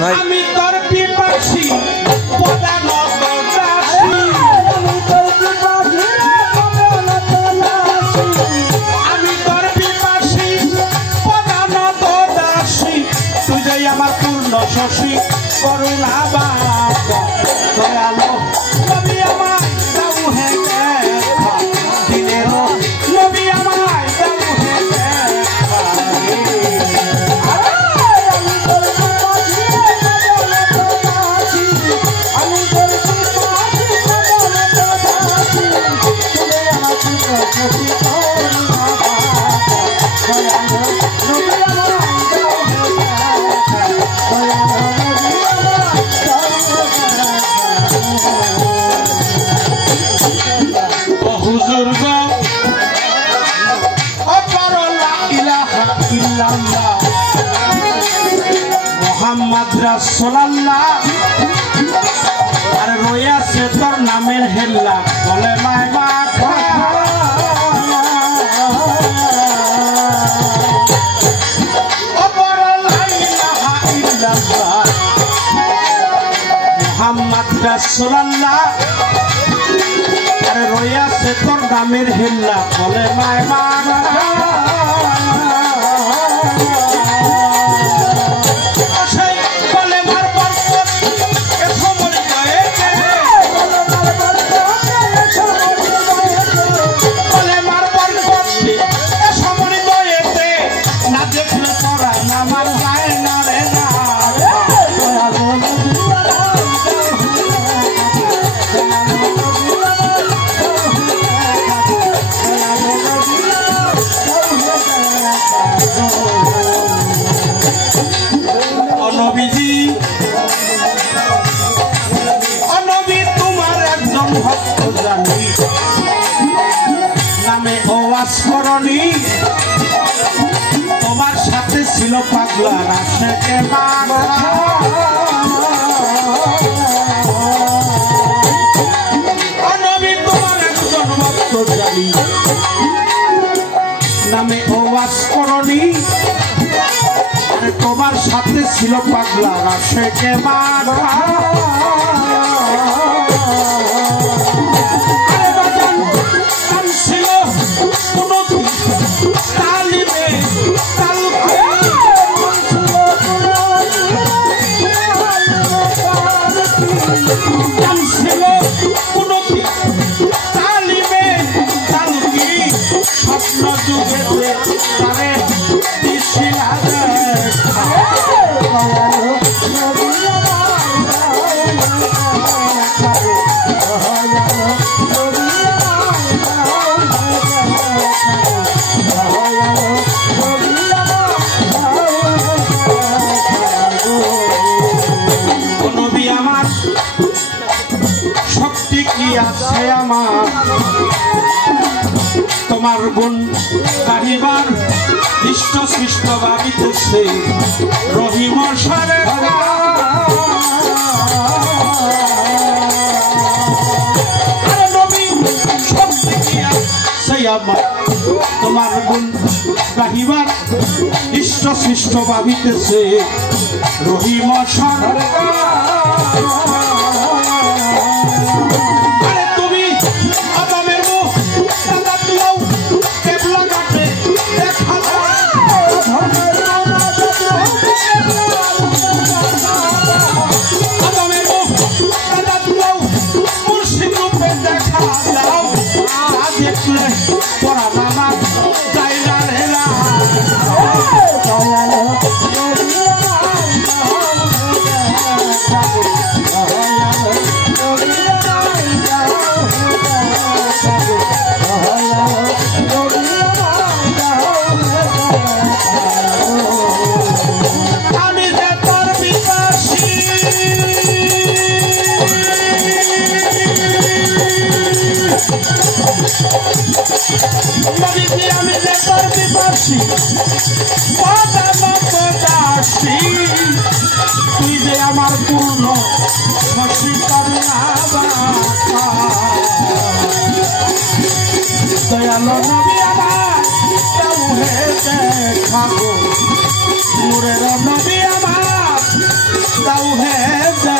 আমি তোর পিপাসী পদানত দাসী আমি তোর পিপাসী পদানত দাসী তুই যাই আমার পূর্ণ শশী করুণা বাবা দয়ালো নবী আমায় দাও হে দেখা দিনের নবী আমায় দাও হে দেখা মোহাম্মদ রাসূলুল্লাহ আর রয়েছে তোর নামের হেল্লা বলে মাই মাথা মোহাম্মদ রাসূলুল্লাহ আর রয়েছে তোর নামের হেল্লা বলে মাই মাথা নামে ওয়াসরণী তোমার সাথে ছিল পাগলা রাশেকে নবী তোমার একজন ভক্ত জানি নামে ওয়াসরণী আরে তোমার সাথে ছিল পাগলা রাশেকে তোমার গুণ কারিবার ইষ্ট সৃষ্ট ভাবিতেছে রহিম সারে তোমার গুণ গাহিবার ইষ্ট সৃষ্ট ভাবিতেছে রহিম সারে তুই যে আমার পূর্ণ শশী করুণা দয়ালো নবী আমার দেখাবো নূরের নবী আমার দাও হে